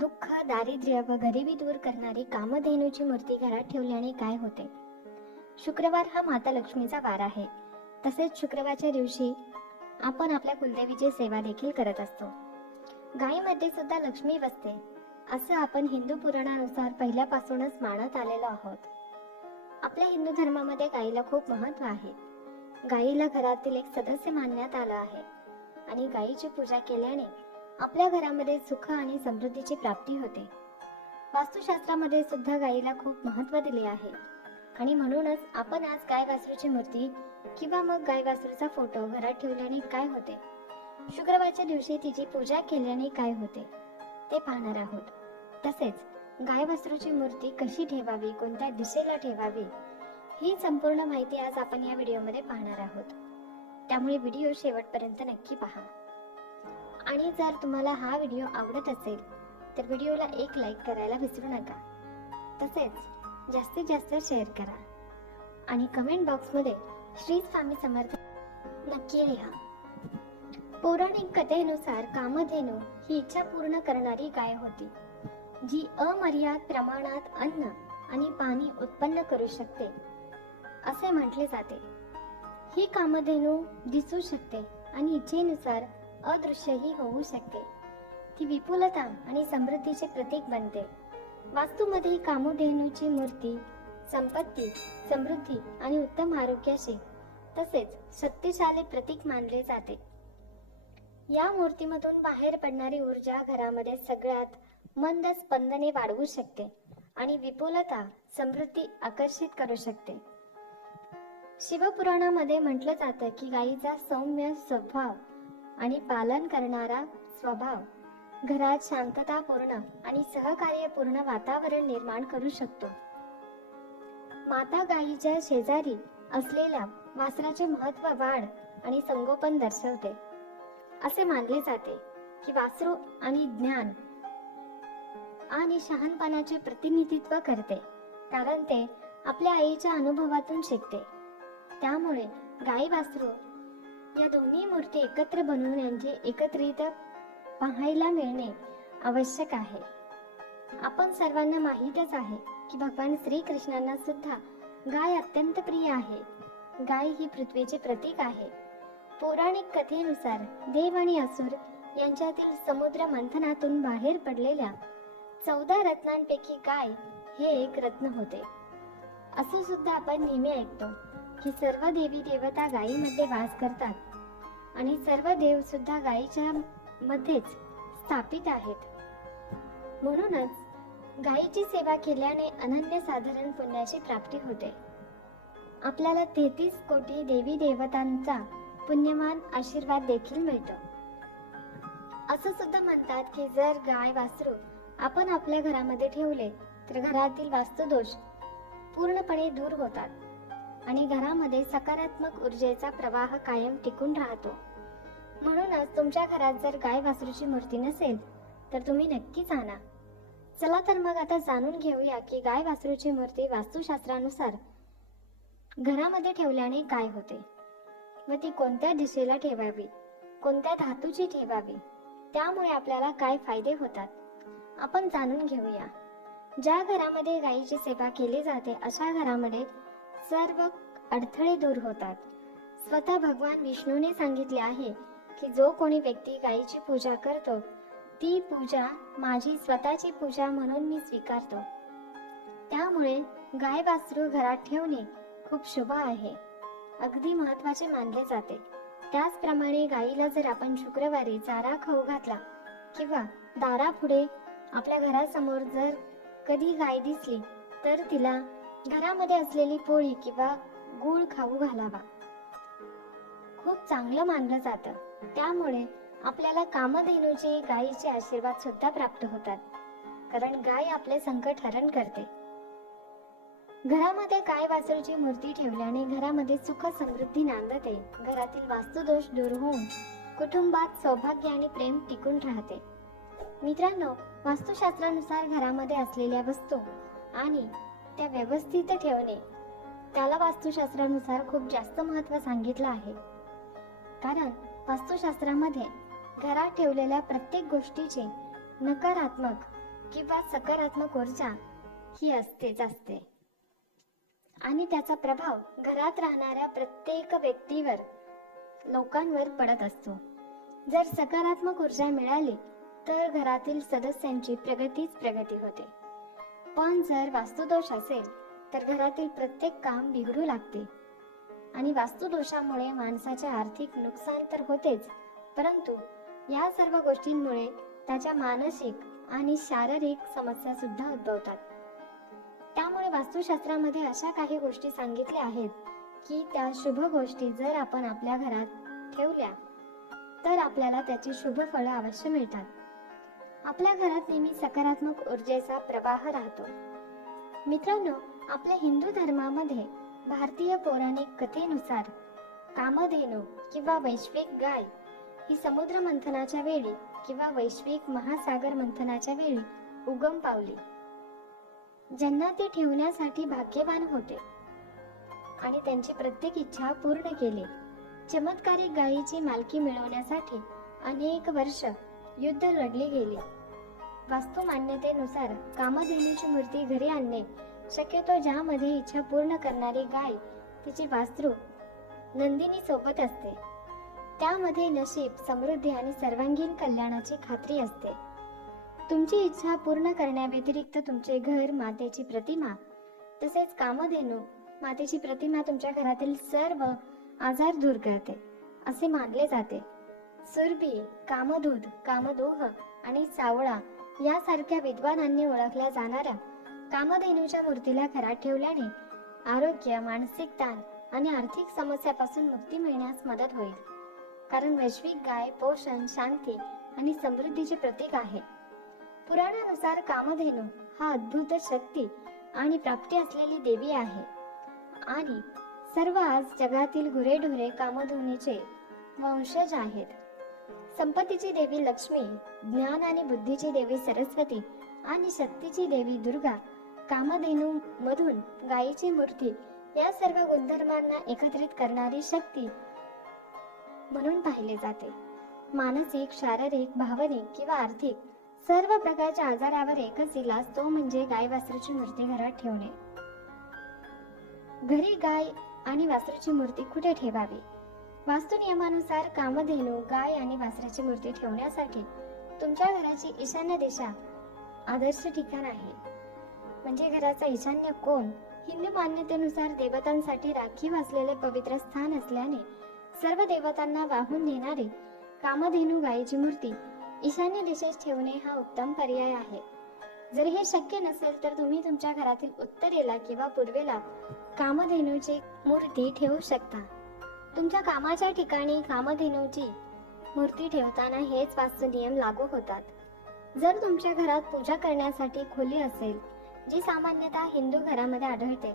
दुःख दारिद्र्य व गरिबी दूर करणारी कामधेनूची मूर्ती घरात ठेवल्याने काय होते? शुक्रवार हा माता लक्ष्मीचा वार आहे. तसेच शुक्रवारच्या दिवशी आपण आपल्या कुलदेवीची सेवा देखील करत असतो. गायीमध्ये सुद्धा लक्ष्मी बसते असं आपण हिंदू पुराणानुसार पहिल्यापासूनच मानत आलेलो आहोत. आपल्या हिंदू धर्मामध्ये गायीला खूप महत्त्व आहे. गायीला घरातील एक सदस्य मानण्यात आलं आहे. आणि गायीची पूजा केल्याने आपल्या घरामध्ये सुख आणि समृद्धीची प्राप्ती होते. वास्तुशास्त्रामध्ये सुद्धा गायीला खूप महत्त्व दिले आहे. आणि म्हणूनच आपण आज गाय वासरूची मूर्ती किंवा मग गाय वासरूचा फोटो घरात ठेवल्याने काय होते? शुक्रवारच्या दिवशी तिची पूजा केल्याने काय होते? ते पाहणार आहोत. तसेच गाय वासरूची मूर्ती कशी ठेवावी कोणत्या दिशेला ठेवावी ही संपूर्ण माहिती आज आपण या व्हिडिओमध्ये पाहणार आहोत. त्यामुळे व्हिडिओ शेवटपर्यंत नक्की पहा. आणि जर तुम्हाला हा व्हिडिओ आवडत असेल तर व्हिडिओला एक लाईक करायला विसरू नका. तसेच जास्तीत जास्त शेअर करा. आणि कमेंट बॉक्समध्ये श्री स्वामी समर्थ नक्की लिहा. पौराणिक कथेनुसार कामधेनू ही इच्छा पूर्ण करणारी गाय होती जी अमर्याद प्रमाणात अन्न आणि पाणी उत्पन्न करू शकते असे म्हटले जाते. ही कामधेनू दिसू शकते आणि इच्छेनुसार अदृश्यही होऊ शकते. ती विपुलता आणि समृद्धीचे प्रतीक बनते. वास्तूमध्ये ही कामधेनूची मूर्ती संपत्ती समृद्धी आणि उत्तम आरोग्याशी तसेच शक्तिशाली प्रतीक मानले जाते. या मूर्तीमधून बाहेर पडणारी ऊर्जा घरामध्ये सगळ्यात मंद स्पंदने वाढवू शकते आणि विपुलता समृद्धी आकर्षित करू शकते. शिवपुराणामध्ये म्हटलं जातं की गायीचा सौम्य स्वभाव आणि पालन करणारा स्वभाव. घरात शांततापूर्ण आणि सहकार्यपूर्ण वातावरण निर्माण करू शकतो. माता गायीच्या शेजारी असलेल्या वासराचे महत्त्व वाढ आणि संगोपन दर्शवते. असे मानले जाते की वासरू आणि ज्ञान आणि शहाणपणाचे प्रतिनिधित्व करते कारण ते आपल्या आईच्या अनुभवातून शिकते. त्यामुळे गाई वासरू या दोन्ही मूर्ती एकत्र बनवून यांचे एकत्रित पाहायला मिळणे आवश्यक आहे. आपण सर्वांना माहीतच आहे की भगवान श्रीकृष्णांना सुद्धा गाय अत्यंत प्रिय आहे. गाय ही पृथ्वीचे प्रतीक आहे. पौराणिक कथेनुसार देव आणि असुर यांच्यातील समुद्र मंथनातून बाहेर पडलेल्या चौदा रत्नांपैकी गाय हे एक रत्न होते. असं सुद्धा आपण नेहमी ऐकतो की सर्व देवी देवता गायीमध्ये वास करतात. आणि सर्व देव सुद्धा गायीच्या मध्येच स्थापित आहेत. म्हणूनच गायीची सेवा केल्याने अनन्य साधारण पुण्याची प्राप्ती होते. आपल्याला तेहतीस कोटी देवी देवतांचा पुण्यमान आशीर्वाद देखील मिळतो. असं सुद्धा म्हणतात की जर गाय वासरू आपण आपल्या घरामध्ये ठेवले तर घरातील वास्तुदोष पूर्णपणे दूर होतात. आणि घरामध्ये सकारात्मक ऊर्जेचा प्रवाह कायम टिकून राहतो. म्हणूनच तुमच्या घरात जर गाय वासरूची मूर्ती नसेल तर तुम्ही नक्कीच आणा. चला तर मग आता जाणून घेऊया की गाय वासरूची मूर्ती वास्तुशास्त्रानुसार घरामध्ये ठेवल्याने काय होते. व ती कोणत्या दिशेला ठेवावी कोणत्या धातूची ठेवावी त्यामुळे आपल्याला काय फायदे होतात आपण जाणून घेऊया. ज्या घरामध्ये गायीची सेवा केली जाते अशा घरामध्ये सर्व अडथळे दूर होतात. स्वतः भगवान विष्णूने सांगितले आहे की जो कोणी व्यक्ती गायीची पूजा करतो ती पूजा माझी स्वतःची पूजा म्हणून मी स्वीकारतो. त्यामुळे गाय वासरू घरात ठेवणे खूप शुभ आहे. अगदी महत्त्वाचे मानले जाते. त्याचप्रमाणे गायीला जर आपण शुक्रवारी चारा खाऊ घातला किंवा दारापुढे आपल्या घरासमोर जर कधी गाय दिसली तर तिला घरामध्ये असलेली पोळी किंवा गूळ खाऊ घालावा. खूप चांगलं मानलं जातं. त्यामुळे आपल्याला कामधेनूचे गायीचे आशीर्वाद सुद्धा प्राप्त होतात. कारण गाय आपले संकट हरण करते. घरामध्ये गाय वासरूची मूर्ती ठेवल्याने घरामध्ये सुख समृद्धी नांदते. घरातील वास्तुदोष दूर होऊन कुटुंबात सौभाग्य आणि प्रेम टिकून राहते. मित्रांनो वास्तुशास्त्रानुसार घरामध्ये असलेल्या वस्तू आणि त्या व्यवस्थित ठेवणे. त्याला वास्तुशास्त्रानुसार खूप जास्त महत्त्व सांगितलं आहे. कारण वास्तुशास्त्रामध्ये घरात ठेवलेल्या प्रत्येक गोष्टीचे नकारात्मक किंवा सकारात्मक ऊर्जा ही असतेच असते. आणि त्याचा प्रभाव घरात राहणाऱ्या प्रत्येक व्यक्तीवर लोकांवर पडत असतो. जर सकारात्मक ऊर्जा मिळाली तर घरातील सदस्यांची प्रगतीच प्रगती होते. पण जर वास्तुदोष असेल तर घरातील प्रत्येक काम बिघडू लागते. आणि वास्तुदोषामुळे माणसाचे आर्थिक नुकसान तर होतेच परंतु या सर्व गोष्टींमुळे त्याच्या मानसिक आणि शारीरिक समस्या सुद्धा उद्भवतात. त्यामुळे वास्तुशास्त्रामध्ये अशा काही गोष्टी सांगितल्या आहेत की त्या शुभ गोष्टी जर आपण आपल्या घरात ठेवल्या तर आपल्याला त्याची शुभ फळं अवश्य मिळतात. आपल्या घरात नेहमी सकारात्मक ऊर्जेचा प्रवाह राहतो. मित्रांनो आपल्या हिंदू धर्मामध्ये भारतीय पौराणिक कथेनुसार कामधेनू किंवा वैश्विक गाय ही समुद्र मंथनाच्या वेळी किंवा वैश्विक महासागर मंथनाच्या वेळी उगम पावली. ज्यांना ती ठेवण्यासाठी भाग्यवान होते आणि त्यांची प्रत्येक इच्छा पूर्ण केली. चमत्कारिक गायीची मालकी मिळवण्यासाठी अनेक वर्ष युद्ध लढली गेली. वास्तू मान्यतेनुसार कामधेनूची मूर्ती घरी आणणे. शक्यतो ज्यामध्ये इच्छा पूर्ण करणारी गाय तिची वास्त्रू नंदिनी सोबत असते. त्यामध्ये नशीब समृद्धी आणि सर्वांगीण कल्याणाची खात्री असते. तुमची इच्छा पूर्ण करण्याव्यतिरिक्त तुमचे घर मातेची प्रतिमा तसेच कामधेनू मातेची प्रतिमा तुमच्या घरातील सर्व आजार दूर करते असे मानले जाते. सुरबी कामदूध कामदोह आणि सावळा यासारख्या विद्वानांनी ओळखल्या जाणाऱ्या कामधेनूच्या मूर्तीला घरात ठेवल्याने आरोग्य मानसिक ताण आणि आर्थिक समस्यापासून मुक्ती मिळण्यास मदत होईल. कारण वैश्विक गाय पोषण शांती आणि समृद्धीचे प्रतीक आहे. पुराणानुसार कामधेनू हा अद्भुत शक्ती आणि प्राप्ती असलेली देवी आहे. आणि सर्व आज जगातील गुरेढोरे कामधेनूचे वंशज आहेत. संपत्तीची देवी लक्ष्मी ज्ञान आणि बुद्धीची देवी सरस्वती आणि शक्तीची देवी दुर्गा कामधेनू मधून गायीची मूर्ती या सर्व गुणधर्मांना एकत्रित करणारी शक्ती म्हणून पाहिले जाते. मानसिक शारीरिक भावनिक किंवा आर्थिक सर्व प्रकारच्या आजारावर एकच इलाज तो म्हणजे गाय वासरूची मूर्ती घरात ठेवणे. घरी गाय आणि वासरूची मूर्ती कुठे ठेवावी? वास्तू नियमानुसार कामधेनू गाय आणि वासराची मूर्ती ठेवण्यासाठी तुमच्या घराची ईशान्य दिशा आदर्श ठिकाण आहे. म्हणजे घराचा ईशान्य कोण हिंदू मान्यतेनुसार देवतांसाठी राखीव असलेले पवित्र स्थान असल्याने सर्व देवतांना वाहून नेणारी कामधेनू गायीची मूर्ती ईशान्य दिशेस ठेवणे हा उत्तम पर्याय आहे. जर हे शक्य नसेल तर तुम्ही तुमच्या घरातील उत्तरेला किंवा पूर्वेला कामधेनूची मूर्ती ठेवू शकता. तुमच्या कामाच्या ठिकाणी कामधेनूची मूर्ती ठेवताना हेच वास्तू नियम लागू होतात. जर तुमच्या घरात पूजा करण्यासाठी खोली असेल जी सामान्यतः हिंदू घरामध्ये आढळते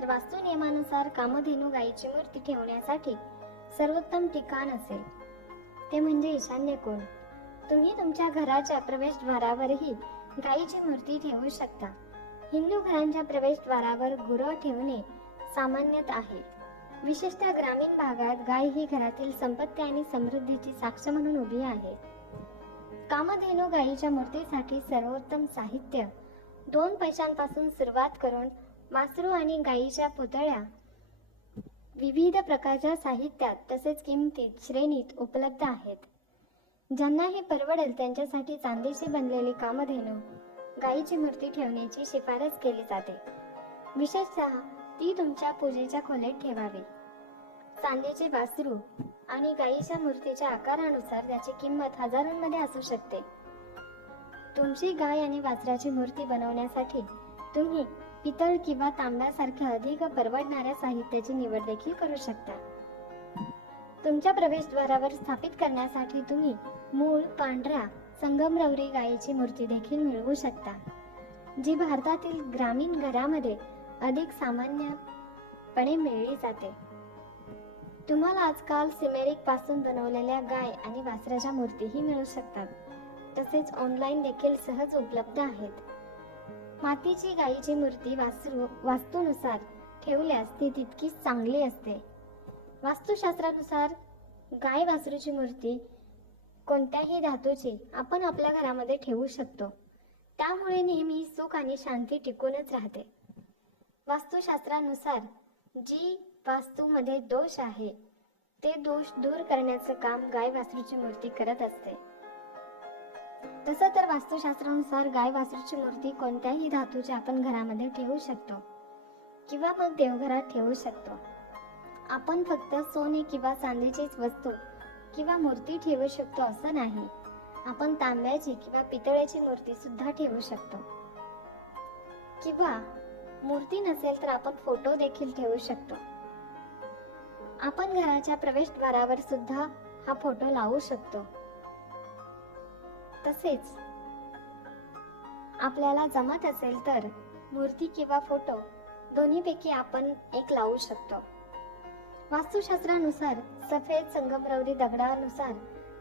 तर वास्तू नियमानुसार कामधेनू गायीची मूर्ती ठेवण्यासाठी सर्वोत्तम ठिकाण असेल. ते म्हणजे ईशान्य कोण? तुम्ही तुमच्या घराच्या प्रवेशद्वारावरही गायीची मूर्ती ठेवू शकता. हिंदू घरांच्या प्रवेशद्वारावर गुरव ठेवणे सामान्यतः आहे. विशेषतः ग्रामीण भागात गाय ही घरातील संपत्ती आणि समृद्धीची साक्ष म्हणून उभी आहे. कामधेनू गायीच्या मूर्तीसाठी सर्वोत्तम साहित्य. दोन पैशांपासून सुरुवात करून मासरू आणि गायीच्या पुतळ्या. विविध प्रकारच्या साहित्यात तसेच किमतीत श्रेणीत उपलब्ध आहेत. ज्यांना हे परवडेल त्यांच्यासाठी चांदीशी बनलेली कामधेनू गायीची मूर्ती ठेवण्याची शिफारस केली जाते. विशेषतः ती तुमच्या पूजेच्या खोलीत ठेवावी. चांदीचे वासरू आणि गायीच्या मूर्तीच्या आकारानुसार त्याची किंमत हजारांमध्ये असू शकते. तुमची गाय आणि वासराची मूर्ती बनवण्यासाठी तुम्ही पितळ किंवा तांब्यासारख्या अधिक परवडणाऱ्या साहित्याची निवड देखील करू शकता. तुमच्या प्रवेशद्वारावर स्थापित करण्यासाठी तुम्ही मूळ पांढऱ्या संगमरवरी गायीची मूर्ती देखील मिळवू शकता जी भारतातील ग्रामीण घरामध्ये अधिक सामान्यपणे मिळली जाते. तुम्हाला आजकाल सिमेरिकपासून बनवलेल्या गाय आणि वासराच्या मूर्तीही मिळू शकतात. तसेच ऑनलाईन देखील सहज उपलब्ध आहेत. मातीची गायीची मूर्ती वासरू वास्तूनुसार ठेवल्यास ती तितकीच चांगली असते. वास्तुशास्त्रानुसार गाय वासरूची मूर्ती कोणत्याही धातूची आपण आपल्या घरामध्ये ठेवू शकतो. त्यामुळे नेहमी सुख आणि शांती टिकूनच राहते. वास्तुशास्त्रानुसार जी वास्तूमध्ये दोष आहे. ते दोष दूर करण्याचं काम गाय वासरूची मूर्ती करत असते. तसं तर वास्तुशास्त्रानुसार गाय वासरूची मूर्ती कोणत्याही धातूच्या आपण घरामध्ये ठेवू शकतो किंवा मग देवघरात ठेवू शकतो. आपण फक्त सोने किंवा चांदीचीच वस्तू किंवा मूर्ती ठेवू शकतो असं नाही. आपण तांब्याची किंवा पितळ्याची मूर्ती सुद्धा ठेवू शकतो. किंवा मूर्ती नसेल तर आपण फोटो देखील ठेवू शकतो. आपण घराच्या प्रवेशद्वारावर सुद्धा हा फोटो लावू शकतो. तसेच आपल्याला जमत असेल तर मूर्ती किंवा फोटो दोन्हीपैकी आपण एक लावू शकतो. वास्तुशास्त्रानुसार सफेद संगमरवरी दगडानुसार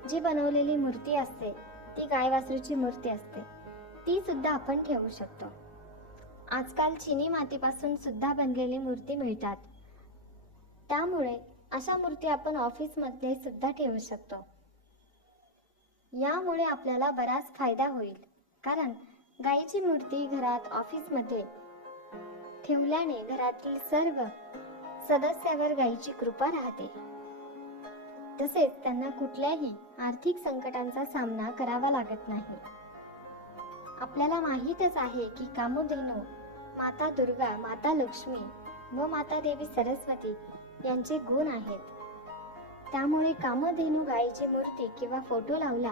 जी बनवलेली मूर्ती असते ती गाय वासरूची मूर्ती असते ती सुद्धा आपण ठेवू शकतो. आजकाल चिनी मातीपासून सुद्धा बनलेली मूर्ती मिळतात. त्यामुळे अशा मूर्ती आपण ऑफिसमध्ये सुद्धा ठेवू शकतो. यामुळे आपल्याला बराच फायदा होईल. कारण गायीची मूर्ती घरात ऑफिसमध्ये ठेवल्याने घरातील सर्व सदस्यावर गायीची कृपा राहते. तसेच त्यांना कुठल्याही आर्थिक संकटांचा सामना करावा लागत नाही. आपल्याला माहीतच आहे की कामधेनू माता दुर्गा माता लक्ष्मी व माता देवी सरस्वती यांचे गुण आहेत. त्यामुळे कामधेनू गायीची मूर्ती किंवा फोटो लावला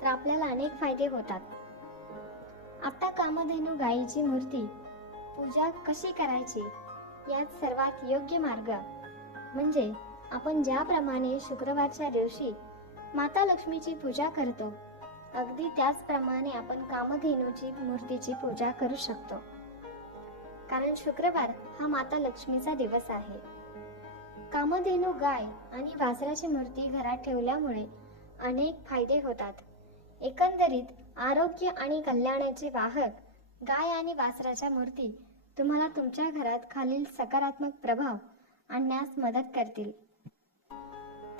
तर आपल्याला अनेक फायदे होतात. आता कामधेनू गायीची मूर्ती पूजा कशी करायची यात सर्वात योग्य मार्ग म्हणजे आपण ज्याप्रमाणे शुक्रवारच्या दिवशी माता लक्ष्मीची पूजा करतो अगदी त्याचप्रमाणे आपण कामधेनूची मूर्तीची पूजा करू शकतो. कारण शुक्रवार हा माता लक्ष्मीचा दिवस आहे. कामधेनू गाय आणि वासराची मूर्ती घरात ठेवल्यामुळे अनेक फायदे होतात. एकंदरीत आरोग्य आणि कल्याणाचे वाहक गाय आणि वासराच्या मूर्ती तुम्हाला तुमच्या घरात खालील सकारात्मक प्रभाव आणण्यास मदत करतील.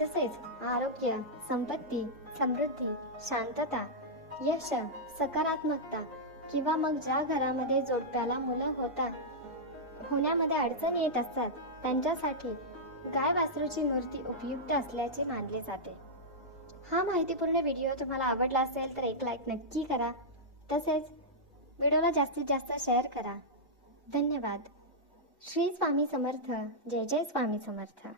तसेच आरोग्य संपत्ती समृद्धी शांतता यश सकारात्मकता किंवा मग ज्या घरामध्ये जोडप्याला मुलं होतात होण्यामध्ये अडचणी येत असतात त्यांच्यासाठी गाय वासरूची मूर्ती उपयुक्त असल्याचे मानले जाते. हा माहितीपूर्ण व्हिडिओ तुम्हाला आवडला असेल तर एक लाईक नक्की करा. तसेच व्हिडिओला जास्तीत जास्त शेअर करा. धन्यवाद. श्री स्वामी समर्थ. जय जय स्वामी समर्थ.